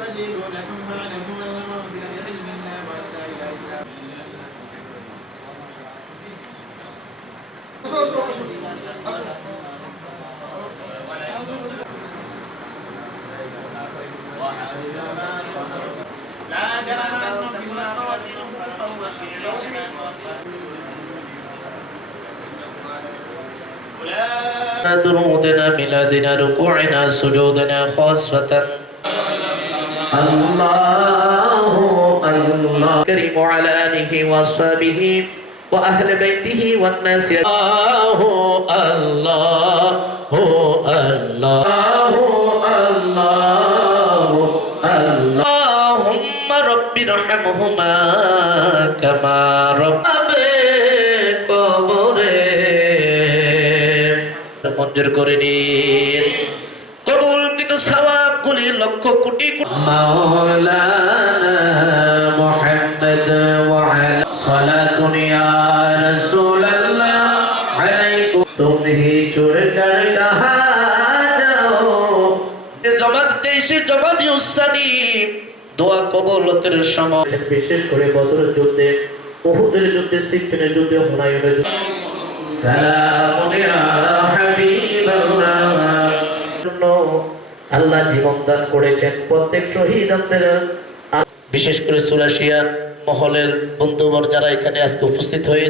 يستجيب لكم فاعلموا أن مرسل بعلم الله وأن لا إله إلا هو. لا جرم أنهم في الآخرة هم فوق أولئك درودنا ميلادنا ركوعنا سجودنا خاصة. الله الله كريم على آله وأصحابه وأهل بيته والناس الله الله الله الله اللهم رب ارحمهما كما ربنا কবরে মঞ্জুর করে নিন কবুলকৃত সওয়াব গুলি লক্ষ কোটি মাওলানা মুহাম্মদ ওয়া আলা সালাতুন ইয়া রাসূলুল্লাহ আলাইকুম। তুমি চুরকার কহা যাও জমা দিতে এসে জমা দিউসানি দোয়া কবুলতের সময়। বিশেষ করে বদর যুদ্ধে উহুদের যুদ্ধে সিফিনের যুদ্ধে হুনাইনের যুদ্ধে। সালামুন ইয়া হাবিবাল্লাহ। আল্লাহ জীবন দান করেছেন। প্রত্যেক শহীদ বিশেষ করে সুরাশিয়ার মহলের বন্ধুবর যারা এখানে আজকে উপস্থিত হয়ে